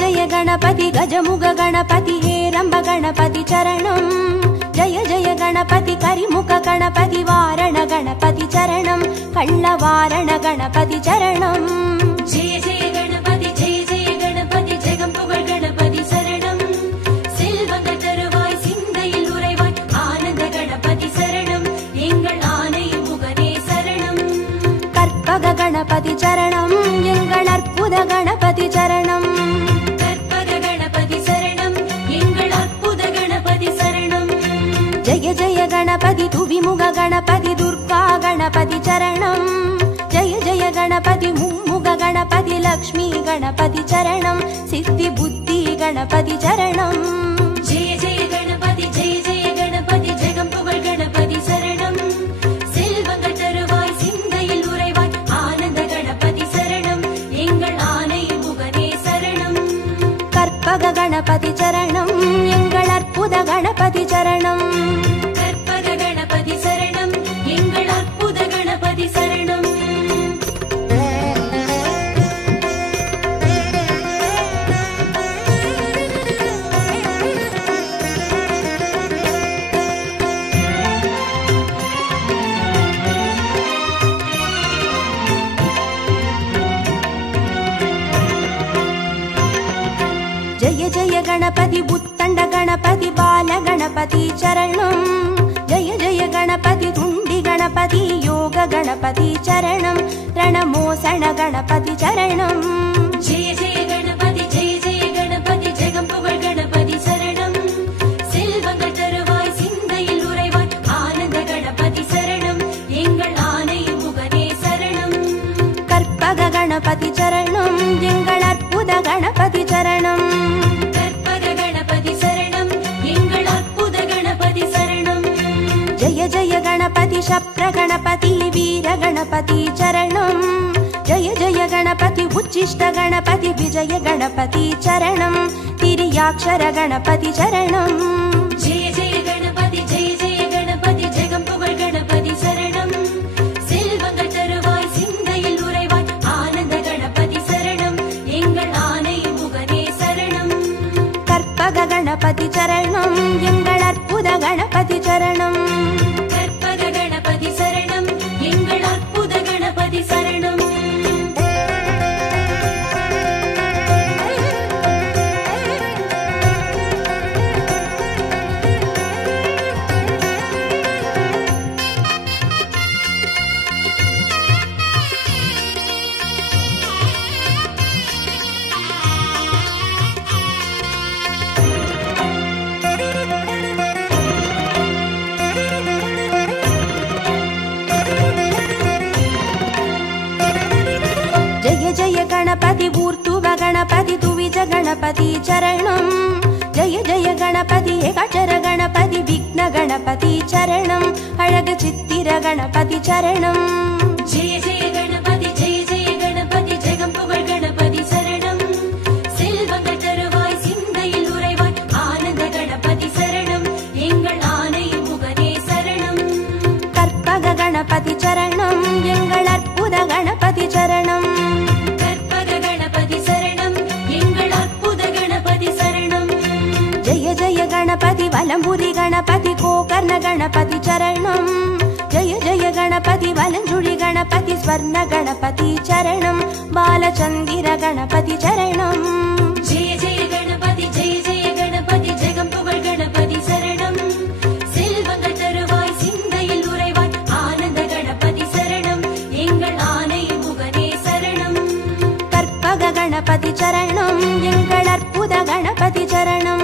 जय गणपति गजमुग गणपति हेरंब गणपति चरणं जय जय गणपति करिमुख गणपति वारण गणपति चरणं कल्लवारण गणपति चरणं जय जय गणपति जगम्पुगळ गणपति शरणं செல்வங்கள் தருவாய் சிந்தையில் உறைவாய் ஆனந்த கணபதி சரணம் எங்கள் ஆணையும் முகனே சரணம் கற்பக गणपति चरणं எங்கள் அற்புத गणपति चरणं கற்பக गणपति சரணம் எங்கள் அற்புத गणपति சரணம் जय जय गणपति तुविमुग गणपति दुर्गा गणपति चरणं जय जय गणपति मुम्मुग गणपति लक्ष्मी गणपति चरणं सिद्धि बुद्धि गणपति चरणं जय जय गणपति जगम्पुगळ गणपति शरणं செல்வங்கள் தருவாய் சிந்தையில் உறைவாய் ஆனந்த கணபதி சரணம் எங்கள் ஆணையும் முகனே சரணம் கற்பக गणपति चरणं எங்கள் அற்புத गणपति चरणं கற்பக गणपति சரணம் எங்கள் அற்புத கணபதி சரணம் जय जय गणपति बुत्तंड गणपति बाल गणपति चरणं जय जय गणपति तुंडी गणपति योग गणपति चरणं रणमोसण गणपति चरणं जय जय गणपति जगम्पुगळ गणपति शरणं செல்வங்கள் தருவாய் சிந்தையில் உறைவாய் ஆனந்த கணபதி சரணம் எங்கள் ஆணையும் முகனே சரணம் கற்பக गणपति चरणं எங்கள் அற்புத गणपति चरणं கற்பக गणपति சரணம் எங்கள் அற்புத கணபதி சரணம் जय जय गणपति शप्र गणपति वीर गणपति चरणं जय जय गणपति उच्चिष्ट गणपति विजय गणपति चरणं तिर्याक्षर गणपति चरणं जय जय गणपति जगम्पुगळ गणपति शरणं செல்வங்கள் தருவாய் சிந்தையில் உறைவாய் ஆனந்த கணபதி சரணம் எங்கள் ஆணையும் முகனே சரணம் கற்பக गणपति चरणं எங்கள் அற்புத गणपति चरणं கற்பக गणपति சரணம் எங்கள் அற்புத கணபதி சரணம் जय जय गणपति ऊर्ध्व गणपति तुविज गणपति चरणं जय जय गणपति एकाक्षर गणपति विघ्न गणपति चरणं अळग चित्तिर गणपति चरणं जय जय गणपति जगम्पुगळ गणपति शरणं செல்வங்கள் தருவாய் சிந்தையில் உறைவாய் ஆனந்த கணபதி சரணம் எங்கள் ஆணையும் முகனே சரணம் கற்பக गणपति चरणं எங்கள் அற்புத गणपति चरणं கற்பக गणपति சரணம் எங்கள் அற்புத கணபதி சரணம் जय जय गणपति वलंबुरी गणपति गोकर्ण गणपति चरणं जय जय गणपति वलंजुळि गणपति स्वर्ण गणपति चरणं बालचंदिर गणपति चरणं जय जय गणपति जगम्पुगळ गणपति शरणं செல்வங்கள் தருவாய் சிந்தையில் உறைவாய் ஆனந்த கணபதி சரணம் எங்கள் ஆணையும் முகனே சரணம் கற்பக गणपति चरणं எங்கள் அற்புத गणपति चरणं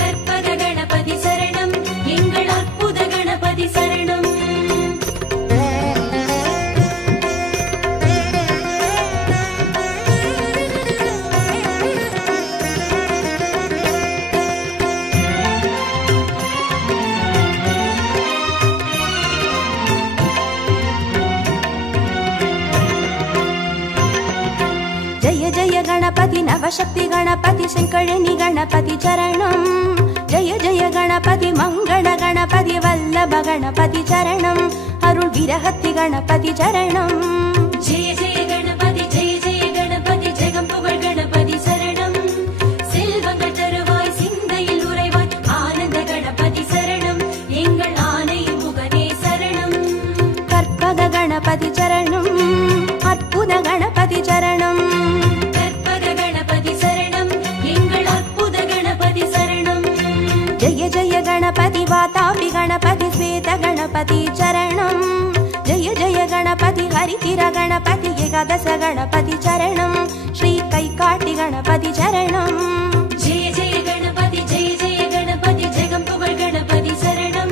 கற்பக गणपति சரணம் எங்கள் அற்புத கணபதி சரணம் जय जय गणपति नवशक्ति गणपति शंकरनि गणपति चरणं जय जय गणपति मंगल गणपति वल्लभ गणपति चरणं अरुள் विरहति गणपति चरणं जय जय गणपति जगम्पुगळ गणपति शरणं गणपति चरणं जय जय गणपति हरितिर गणपति एकादश गणपति चरणं श्री कैकाटि गणपति चरणं जय जय गणपति जगम्पुगळ गणपति शरणं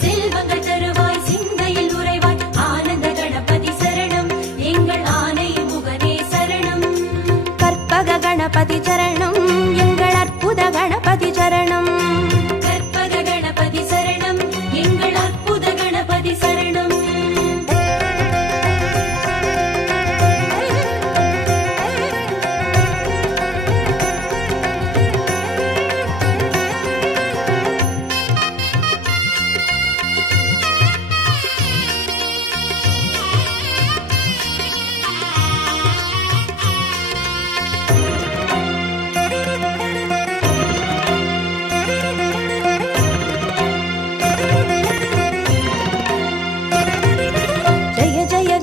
செல்வங்கள் தருவாய் சிந்தையில் உறைவாய் ஆனந்த கணபதி சரணம் எங்கள் ஆனை முகனே சரணம் கற்பக गणपति चरणं எங்கள் அற்புத गणपति चरणं கற்பக கணபதி சரணம் எங்கள் அற்புத கணபதி சரணம்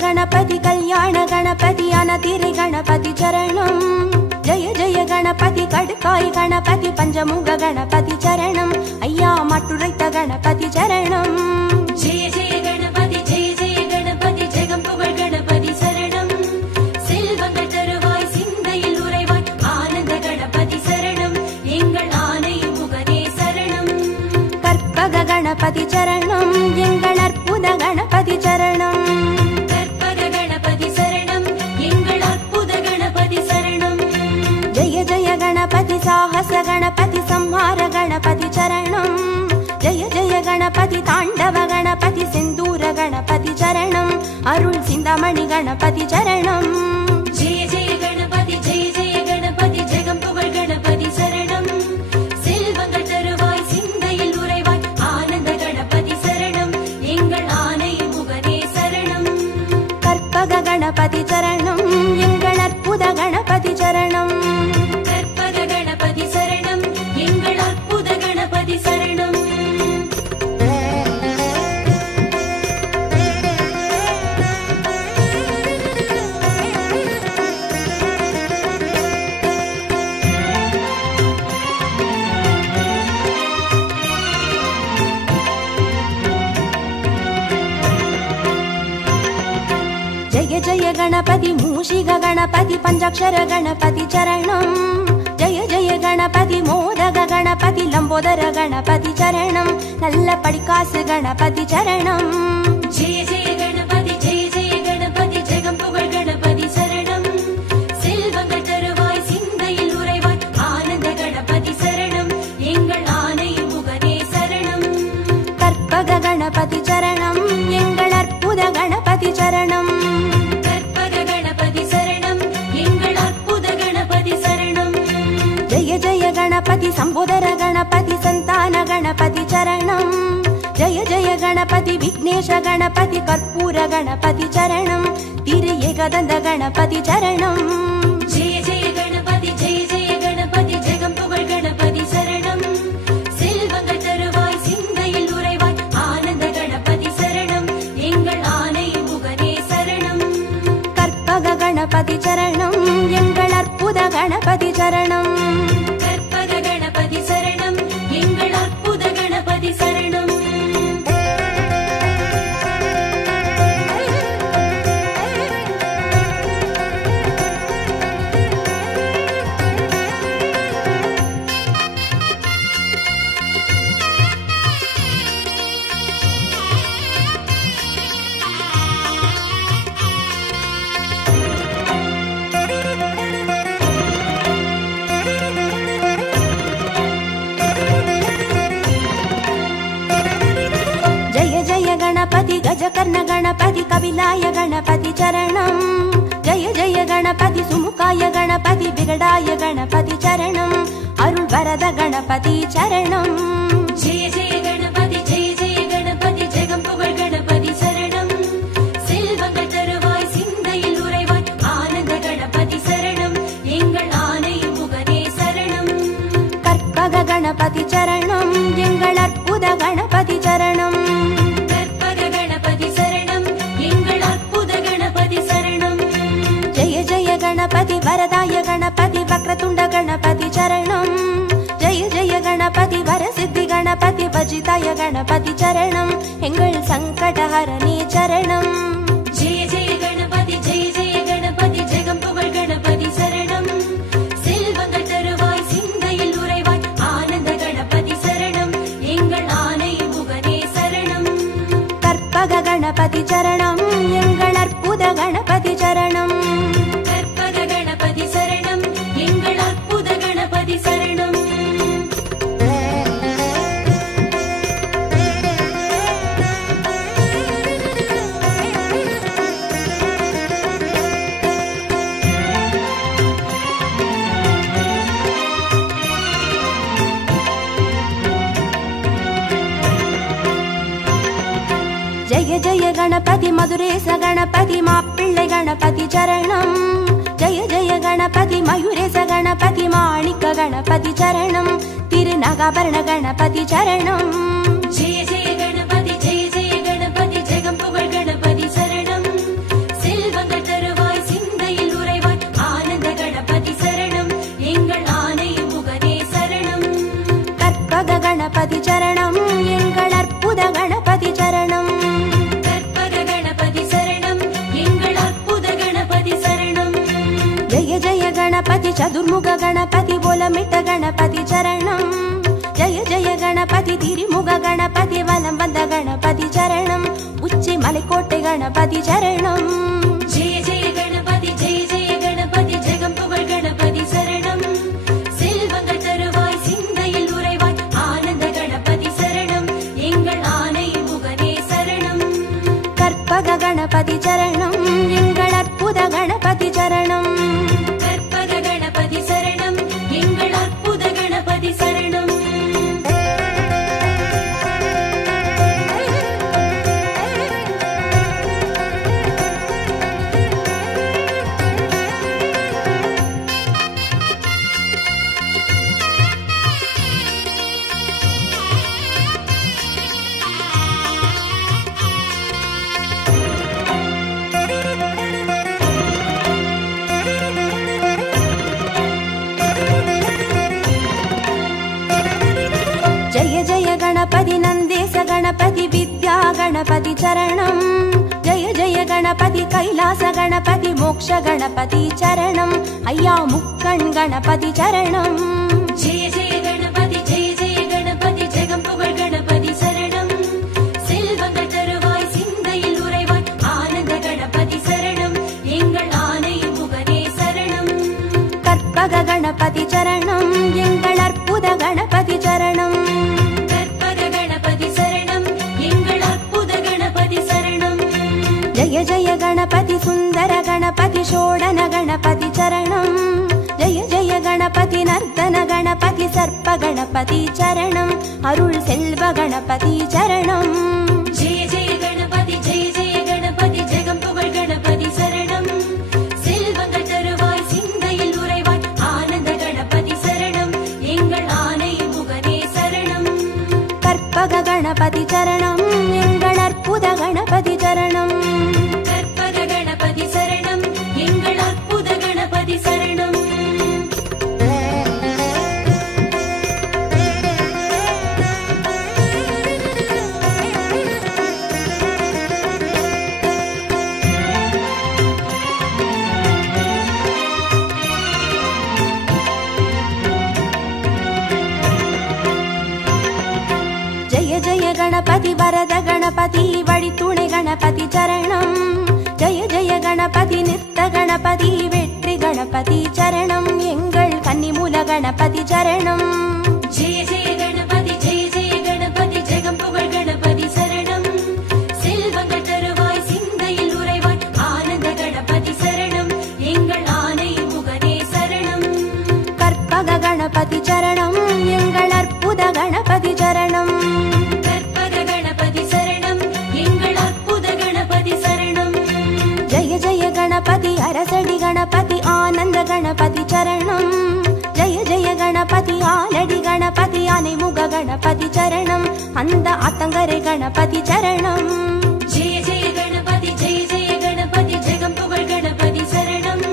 गणपति कल्याण गणपति अनतिरि गणपति चरणं जय जय गणपति कड्काय गणपति पंचमुख गणपति चरणं अय्या मट्टुरैत गणपति चरणं जय जय गणपति जगम्पुगळ गणपति शरणं செல்வங்கள் தருவாய் சிந்தையில் உறைவாய் ஆனந்த கணபதி சரணம் எங்கள் ஆனை முகனே சரணம் கற்பக गणपति चरणं எங்கள் அற்புத गणपति चरणं गणपति साहस गणपति संहार गणपति चरणं जय जय गणपति ताण्डव गणपति सिन्दूर गणपति चरणं अरुள் सिन्दामणि गणपति चरणं जय जय गणपति जगम्पुगळ गणपति शरणं செல்வங்கள் தருவாய் சிந்தையில் உறைவாய் ஆனந்த கணபதி சரணம் எங்கள் ஆனை முகனே சரணம் கற்பக गणपति चरणं எங்கள் அற்புத गणपति चरणं जय जय गणपति मूषिक गणपति पंचाक्षर गणपति चरणं जय जय गणपति मोदक गणपति लंबोदर गणपति चरणं नल्ल पडिकासु गणपति चरणं जय जय गणपति जगम्पुगळ गणपति शरणं செல்வங்கள் தருவாய் சிந்தையில் உறைவாய் ஆனந்த கணபதி சரணம் எங்கள் ஆனை முகனே சரணம் கற்பக गणपति चरणं எங்கள் அற்புத गणपति चरणं जय जय गणपति संबोधर गणपति संतान गणपति चरणं जय जय गणपति विघ्नेश गणपति कर्पूर गणपति चरणं तिरु एकदन्त गणपति चरणं जय जय गणपति जगम्पुगळ गणपति शरणं செல்வங்கள் தருவாய் சிந்தையில் உறைவாய் ஆனந்த கணபதி சரணம் எங்கள் ஆனை முகனே சரணம் கற்பக गणपति चरणं எங்கள் அற்புத गणपति चरणं கற்பக கணபதி சரணம் எங்கள் அற்புத கணபதி சரணம் गणपति गजकर्ण गणपति कपिलाय गणपति चरणं जय जय गणपति सुमुखाय गणपति विगडाय गणपति चरणं अरुள் वरद गणपति चरणं जय जय गणपति जगम्पुगळ गणपति शरणं செல்வங்கள் தருவாய் சிந்தையில் உறைவாய் ஆனந்த கணபதி சரணம் எங்கள் ஆனை முகனே சரணம் கற்பக गणपति चरणं எங்கள் அற்புத गणपति चरणं गणपति वरदाय गणपति वक्रतुंड गणपति चरणं जय जय गणपति वरसिद्धि गणपति वजिताय गणपति चरणं एंगल சங்கடஹரணே சரணம். ஜெய ஜெய கணபதி ஜெய ஜெய கணபதி ஜெகம் புகழ் கணபதி சரணம். செல்வங்கள் தருவாய் சிந்தையில் உறைவாய் ஆனந்த கணபதி சரணம். எங்கள் ஆனை முகனே சரணம். கற்பக கணபதி சரணம். எங்கள் அற்புத கணபதி சரணம். கற்பக கணபதி சரணம். எங்கள் அற்புத கணபதி சரணம். ஜெய ஜெய கணபதி மதுரேச கணபதி மாப்பிள்ளை கணபதி சரணம். ஜெய ஜெய கணபதி மயூரேச கணபதி மாணிக்க கணபதி சரணம். திருநகாபரண கணபதி சரணம். ஜெய ஜெய கணபதி ஜெய ஜெய கணபதி ஜெகம் புகழ் கணபதி சரணம். செல்வங்கள் தருவாய் சிந்தையில் உறைவாய் ஆனந்த கணபதி சரணம். எங்கள் ஆனை முகனே சரணம். கற்பக கணபதி சரணம். எங்கள் அற்புத கணபதி சரணம். கற்பக கணபதி சரணம். எங்கள் அற்புத கணபதி சரணம். ஜெய ஜெய கணபதி சதுர்முக கணபதி ஓலமிட்ட கணபதி சரணம். ஜெய ஜெய கணபதி திரிமுக கணபதி வலம் வந்த கணபதி சரணம். உச்சி மலைக்கோட்டை கணபதி சரணம். ஜெய ஜெய கணபதி ஜெய ஜெய கணபதி ஜெகம் புகழ் கணபதி சரணம். செல்வங்கள் தருவாய் சிந்தையில் உறைவாய் ஆனந்த கணபதி சரணம். எங்கள் ஆனை முகனே சரணம். கற்பக கணபதி சரணம். எங்கள் அற்புத கணபதி சரணம். கற்பக கணபதி சரணம். எங்கள் அற்புத கணபதி சரணம். ஜெய ஜெய கணபதி நந்தேச கணபதி வித்யா கணபதி சரணம். ஜெய ஜெய கணபதி கைலாச கணபதி மோக்ஷ கணபதி சரணம். ஐயா முக்கண் கணபதி சரணம். ஜெய ஜெய கணபதி ஜெய ஜெய கணபதி ஜெகம் புகழ் கணபதி சரணம். செல்வங்கள் தருவாய் சிந்தையில் உறைவாய் ஆனந்த கணபதி சரணம். எங்கள் ஆனை முகனே சரணம். கற்பக கணபதி சரணம். எங்கள் அற்புத கணபதி சரணம். கற்பக கணபதி சரணம். எங்கள் அற்புத கணபதி சரணம். ஜெய ஜெய கணபதி சுந்தர கணபதி ஷோடன கணபதி சரணம். ஜெய ஜெய கணபதி நர்த்தன கணபதி சர்ப்ப கணபதி சரணம். அருள் செல்வ கணபதி சரணம். ஜெய ஜெய கணபதி ஜெய ஜெய கணபதி ஜெகம் புகழ் கணபதி சரணம். செல்வங்கள் தருவாய் சிந்தையில் உறைவாய் ஆனந்த கணபதி சரணம். எங்கள் ஆனை முகனே சரணம். கற்பக கணபதி சரணம். எங்கள் அற்புத கணபதி சரணம். கற்பக கணபதி சரணம். எங்கள் அற்புத கணபதி சரணம். ஜெய ஜெய கணபதி வரத கணபதி வழித்துணை கணபதி சரணம். ஜெய ஜெய கணபதி நிறுத்த கணபதி வெற்றி கணபதி சரணம். எங்கள் கன்னிமூல கணபதி சரணம். ஜெய ஜெய கணபதி ஜெய ஜெய கணபதி ஜெகம் புகழ் கணபதி சரணம். செல்வங்கள் தருவாய் சிந்தையில் உறைவாய் ஆனந்த கணபதி சரணம். எங்கள் ஆனை முகனே சரணம். கற்பக கணபதி சரணம். எங்கள் அற்புத கணபதி சரணம். கற்பக கணபதி சரணம். எங்கள் அற்புத கணபதி சரணம். ஜெய ஜெய கணபதி அரசடி கணபதி ஆனந்த கணபதி சரணம். ஜெய ஜெய கணபதி ஆலடி கணபதி அனைமுக கணபதி சரணம். அந்த ஆத்தங்கரை கணபதி சரணம். ஜெய ஜெய கணபதி ஜெய ஜெய கணபதி ஜெகம் புகழ் கணபதி சரணம்.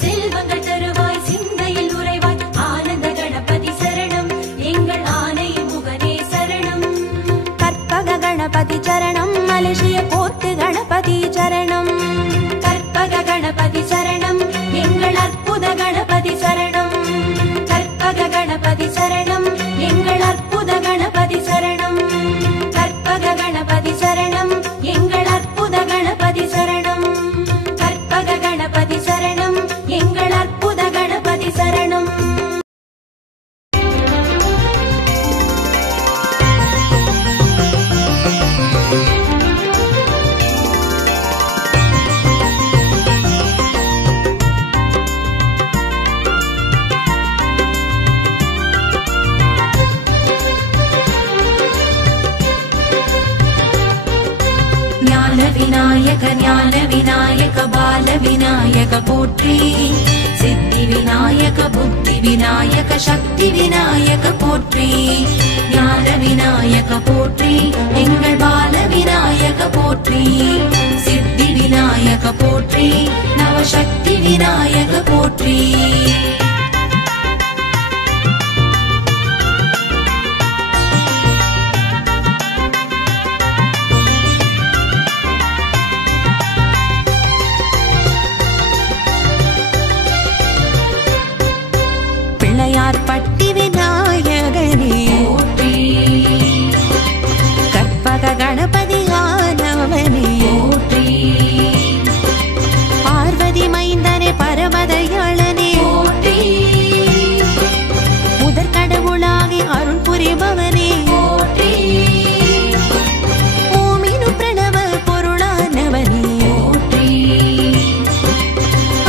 செல்வங்கள் தருவாய் சிந்தையில் உறைவாய் ஆனந்த கணபதி சரணம். எங்கள் ஆனை முகனே சரணம். கற்பக கணபதி சரணம். विनायक ज्ञान विनायक बाल विनायक पोट्री सिद्धि विनायक बुद्धि विनायक शक्ति विनायक पोट्री ज्ञान विनायक पोट्री एंगल बाल विनायक पोट्री सिद्धि विनायक पोट्री नवशक्ति विनायक पोट्री पट्टी विनायकने पोट्री कर्पग गणपति आनवने पोट्री पार्वती मैंदने परमदयाळने पोट्री मुदर कडवुळागि अरुळ पुरिबवने पोट्री ओमिनु प्रणव पोरुळानवने पोट्री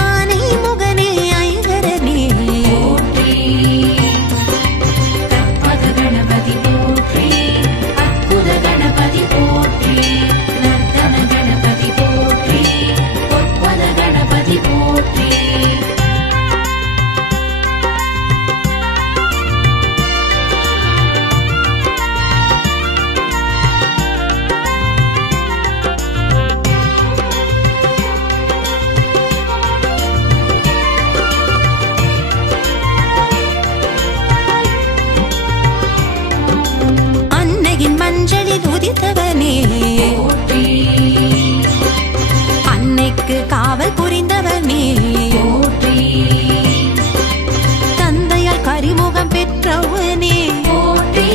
आने मुगने ऐगरने அன்னைக்கு காவல் புரிந்தவனே போற்றி தந்தையால் கரிமுகம் பெற்றவனே போற்றி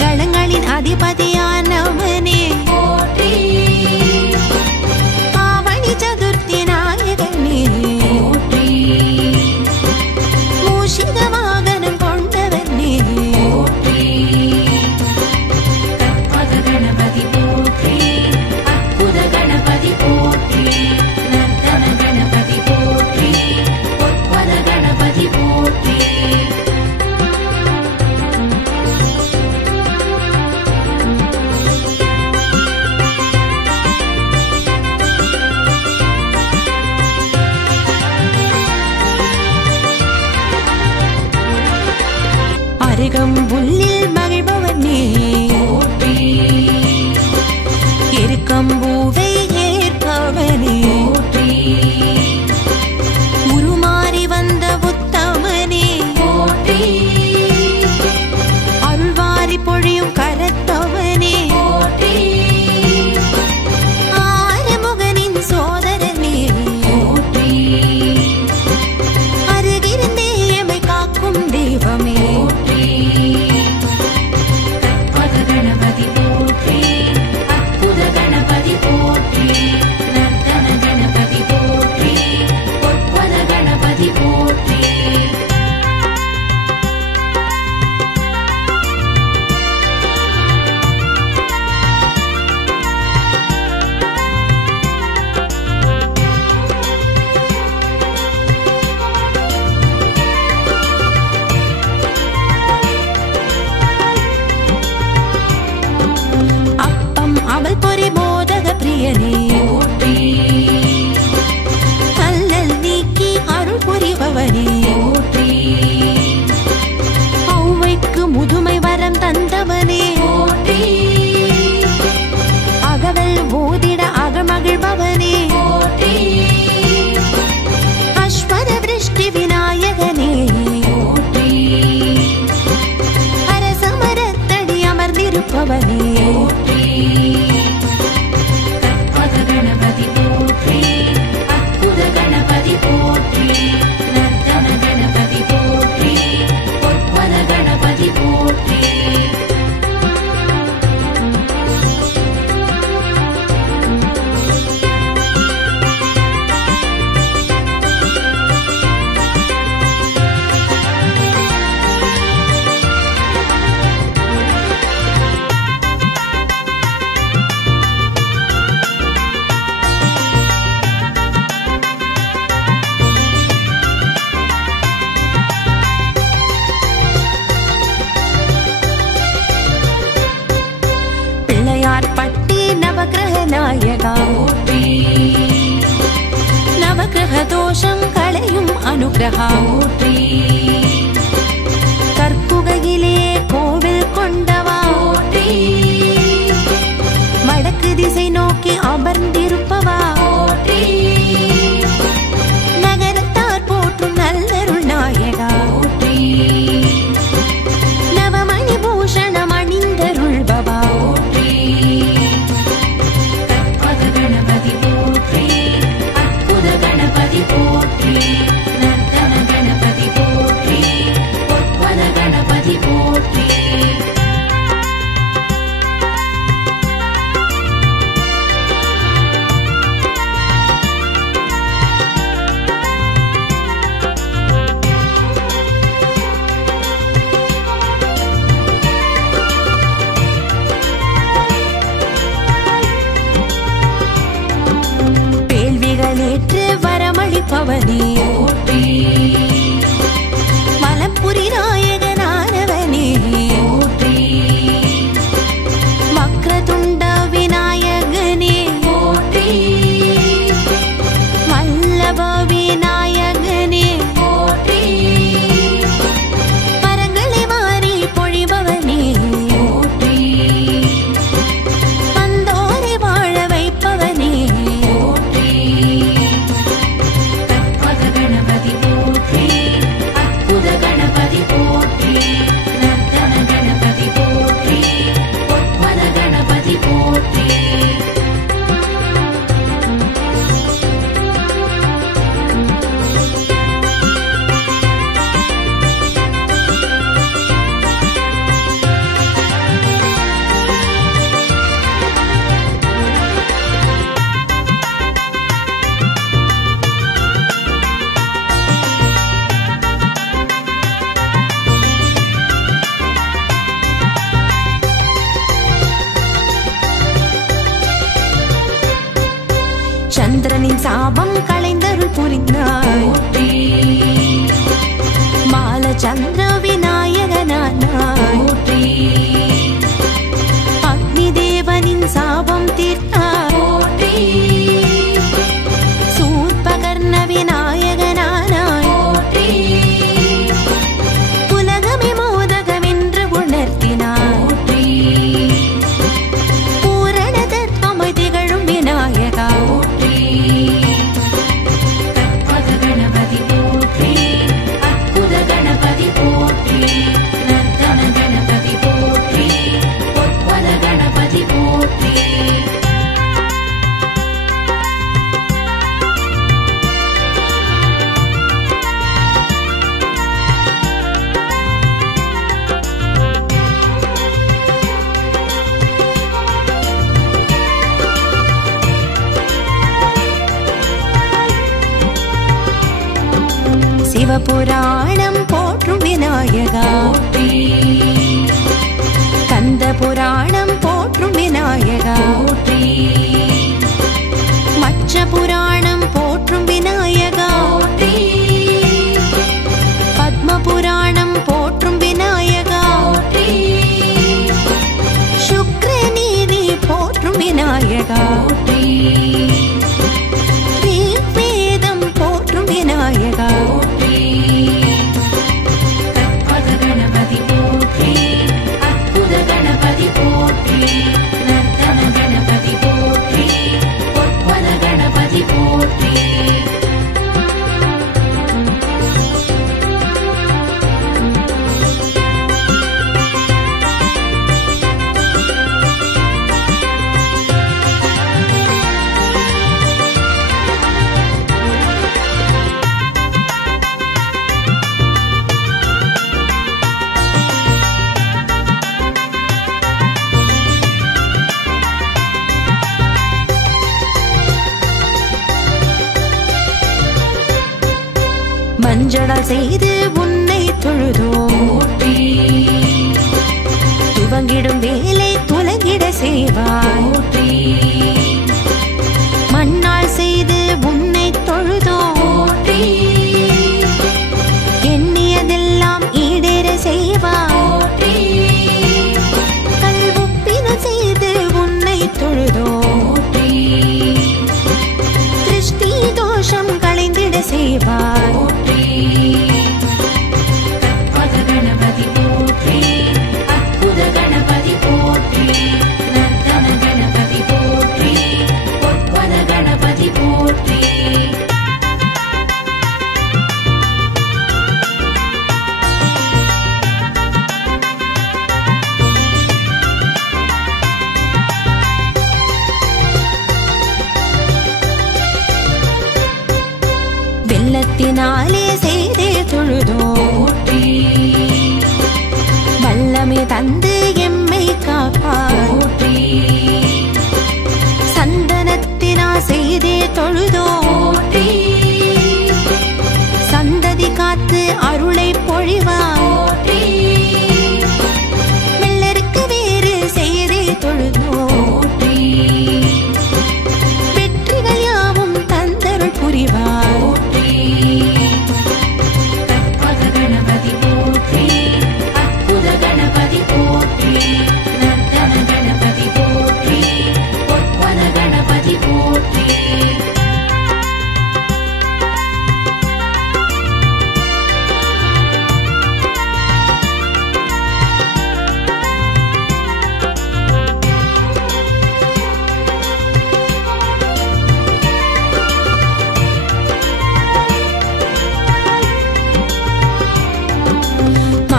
கணங்களின் அதிபதியானவனே போற்றி ஆவணி சதுர்த்தி நாயகனே போற்றி மூஷிக வாகனம் கொண்டவனே போற்றி गणपति पोट्री अद्भुत गणपति पोट्री नर्तन गणपति पोट्री उत्पल गणपति पोट्री அருகம்புல்லில் மகிழ்பவனே கம்பூவை ஏற்பவனே போற்றி உருமாறி வந்த உத்தமனே போற்றி அருள்வாரி பொழியும் கரத்தவனே போற்றி ஆறுமுகனின் சோதரனே போற்றி அருகிருந்தே எமை காக்கும் தெய்வமே போற்றி கற்பக கணபதி போற்றி गणपति पोट्री नर्तन गणपति पोट्री उत्पल गणपति पोट्री அவள் பொறி போதக பிரியனே போற்றி அல்லல் நீக்கி அருள் புரிபவனே போற்றி ஔவைக்கு முதுமை வரம் தந்தவனே போற்றி அகவல் ஓதிட அகமகிழ்பவனே போற்றி அஸ்வர விருஷ்டி விநாயகனே போற்றி அரசமரத்தடி அமர்ந்திருப்பவனே போற்றி गणपति पोट्री अद्भुत गणपति पोट्री नर्तन गणपति ദോഷം കളയും അനുഗ്രഹം போற்றி கற்புகையிலே கோவில் கொண்டவா போற்றி வடக்கு திசை நோக்கி அமர்ந்திருப்பவா போற்றி நகரத்தார் போற்றும் நல்லருள் நாயகா போற்றி நவமணி பூஷணம் அணிந்தருள்பவா போற்றி கற்பக கணபதி போற்றி அற்புத கணபதி போற்றி நர்த்தன கணபதி போற்றி பொற்பத கணபதி போற்றி வேள்விகளேற்று வரமளிப்பவனே போற்றி மலப்புரி நாயகனானவனே போற்றி வக்ரதுண்ட விநாயகனே போற்றி வல்லப விநாயகனே போற்றி வரங்களை வாரி பொழிபவனே போற்றி வந்தோரை வாழ வைப்பவனே போற்றி கற்பக கணபதி போற்றி அற்புத கணபதி போற்றி நர்த்தன கணபதி போற்றி பொற்பத கணபதி போற்றி சந்திரனின் சாபம் களைந்தருள் புரிந்தாய் போற்றி மாலச்சந்திர விநாயகனானாய் போற்றி அக்னி தேவனின் சாபம் தீர்த்தாய் போற்றி சூர்பகர்ண விநாயகனானாய் போற்றி உலகமே மோதகமென்று உணர்த்தினாய் போற்றி பூரண தத்துவமாய் திகழும் விநாயகா போற்றி கற்பக கணபதி போற்றி அற்புத கணபதி போற்றி நர்த்தன கணபதி போற்றி பொற்பத கணபதி போற்றி சிவபுராணம் போற்றும் விநாயகா போற்றி கந்த புராணம் போற்றும் விநாயகா போற்றி மச்ச புராணம் போற்றும் விநாயகா போற்றி பத்ம புராணம் போற்றும் விநாயகா போற்றி சுக்ர நீதி போற்றும் விநாயகா போற்றி ரிக்வேதம் போற்றும் விநாயகா போற்றி கற்பக கணபதி போற்றி அற்புத கணபதி போற்றி நர்த்தன கணபதி போற்றி பொற்பத கணபதி போற்றி மஞ்சளால் செய்து உன்னை தொழுதோம் போற்றி துவங்கிடும் வேலை துலங்கிட செய்வாய் போற்றி மண்ணால் செய்து உன்னை தொழுதோம் போற்றி எண்ணியதெல்லாம் ஈடேற செய்வாய் போற்றி கல்வுப்பின செய்து உன்னை தொழுதோம் போற்றி திருஷ்டி தோஷம் களைந்திட செய்வாய்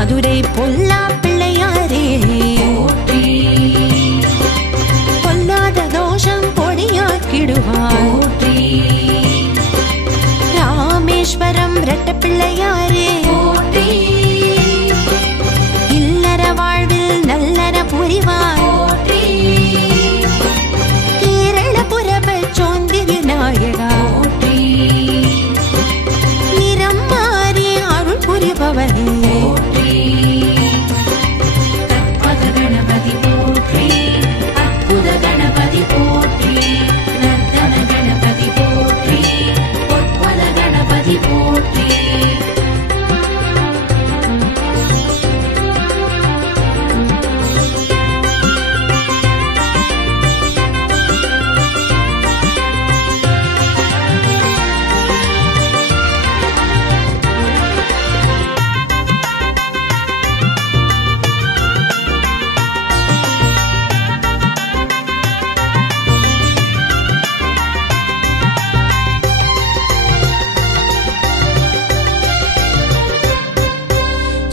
மதுரை பொல்லா பிள்ளையாரே போற்றி பொல்லாத தோஷம் பொடியாக்கிடுவார் போற்றி ராமேஸ்வரம் ரெட்ட பிள்ளையாரே போற்றி இல்லற வாழ்வில் நல்லற புரிவார் போற்றி கேரள புரப சோந்தி விநாயகா போற்றி நிறம் மாறி அருள் புரிபவனே போற்றி கற்பக கணபதி போற்றி அற்புத கணபதி போற்றி நர்த்தன கணபதி போற்றி பொற்பத கணபதி போற்றி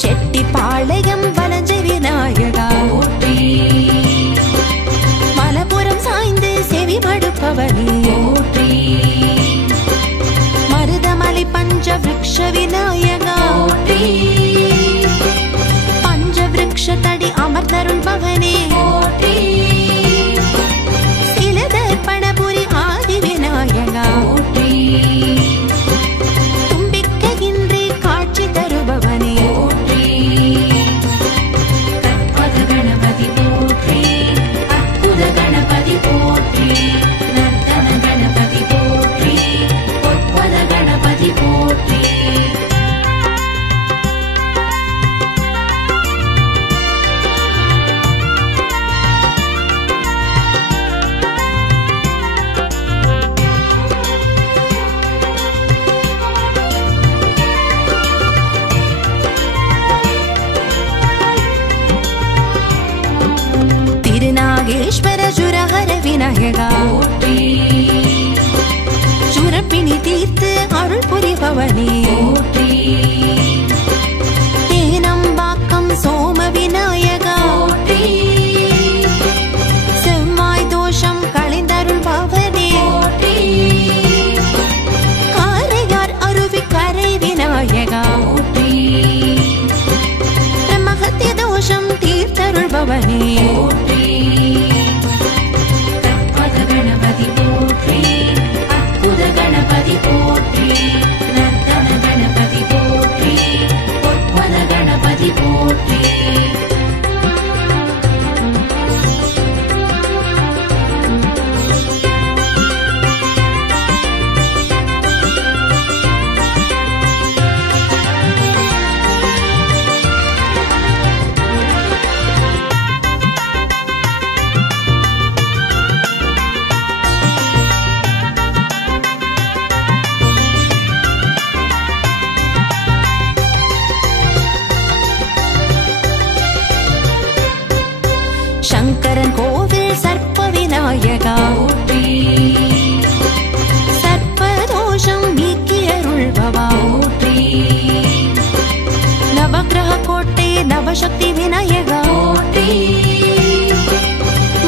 செட்டிப்பாளையம் வலஞ்சை விநாயகா போற்றி மலபுரம் சாய்ந்து செவி மடுப்பவனே போற்றி மருதமலை பஞ்ச விருக்ஷ விநாயகா போற்றி பஞ்ச விருக்ஷ தடி அமர்ந்தருள்பவனே போற்றி சிலதர்ப்பணபுரி ஆதி விநாயகா போற்றி தும்பிக்கையின்றி காட்சி தருபவனே போற்றி கற்பக கணபதி போற்றி அற்புத கணபதி போற்றி நர்த்தன கணபதி போற்றி பொற்பத கணபதி போற்றி திருநாகேஸ்வர சுரஹர விநாயகா போற்றி சுரப்பிணி தீர்த்து அருள் புரிபவனே போற்றி தேனம்பாக்கம் சோம விநாயகா போற்றி செவ்வாய் தோஷம் களைந்தருள்பவனே போற்றி காரையார் அருவி கரை விநாயகா போற்றி பிரம்மஹத்தி தோஷம் தீர்த்தருள்பவனே போற்றி கற்பக கணபதி போற்றி அற்புத கணபதி போற்றி நர்த்தன கணபதி போற்றி பொற்பத கணபதி போற்றி சங்கரன் கோவில் சர்ப்ப விநாயகா போற்றி சர்ப்பதோஷம் நீக்கி அருள்பவா போற்றி நவக்கிரக கோட்டை நவசக்தி விநாயகா போற்றி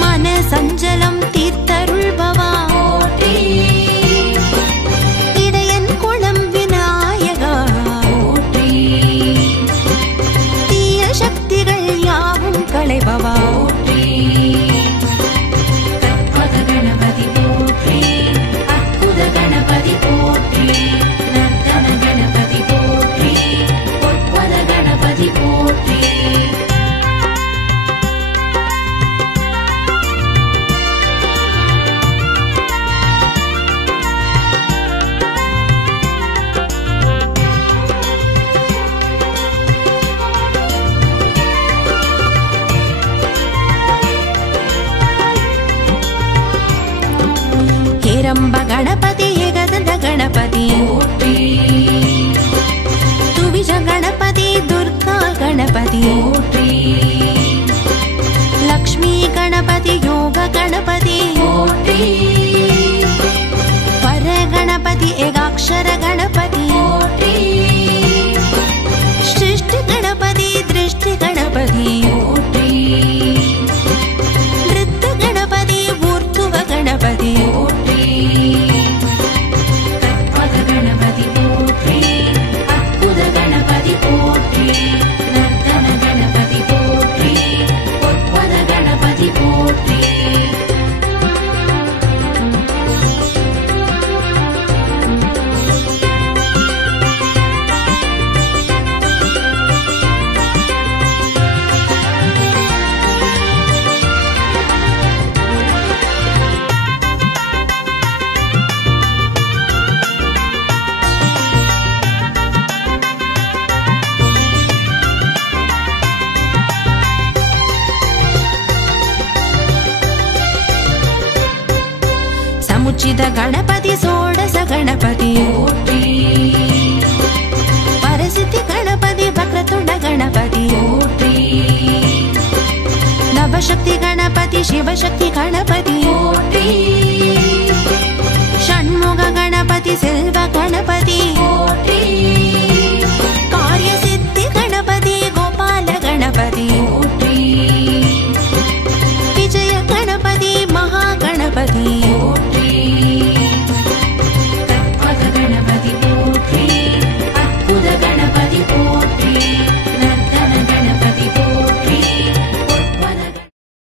மன சஞ்சலம் தீர்த்தருள்பவா போற்றி இடையன் குளம் விநாயகா போற்றி தீய சக்திகள் யாவும் களைபவா போற்றி கற்பக கணபதி போற்றி அற்புத கணபதி போற்றி நர்த்தன கணபதி போற்றி பொற்பத கணபதி போற்றி ಹೇರಂಬ ಗಣಪತಿ ಏಕದಂತ ಗಣಪತಿ போற்றி ತುವಿಜ ಗಣಪತಿ ದುರ್ಗಾ ಗಣಪತಿ போற்றி ಲಕ್ಷ್ಮೀ ಗಣಪತಿ ಯೋಗ ಗಣಪತಿ போற்றி ಪರ ಗಣಪತಿ ಏಕಾಕ್ಷರ ಗಣಪತಿ போற்றி ಸೃಷ್ಟಿ ಗಣಪತಿ ದೃಷ್ಟಿ षोडशिद गणपति षोडश गणपति போற்றி परसिद्धि गणपति वक्रतुंड गणपति போற்றி नवशक्ति गणपति शिवशक्ति गणपति போற்றி षण्मुख गणपति सेल्व गणपति போற்றி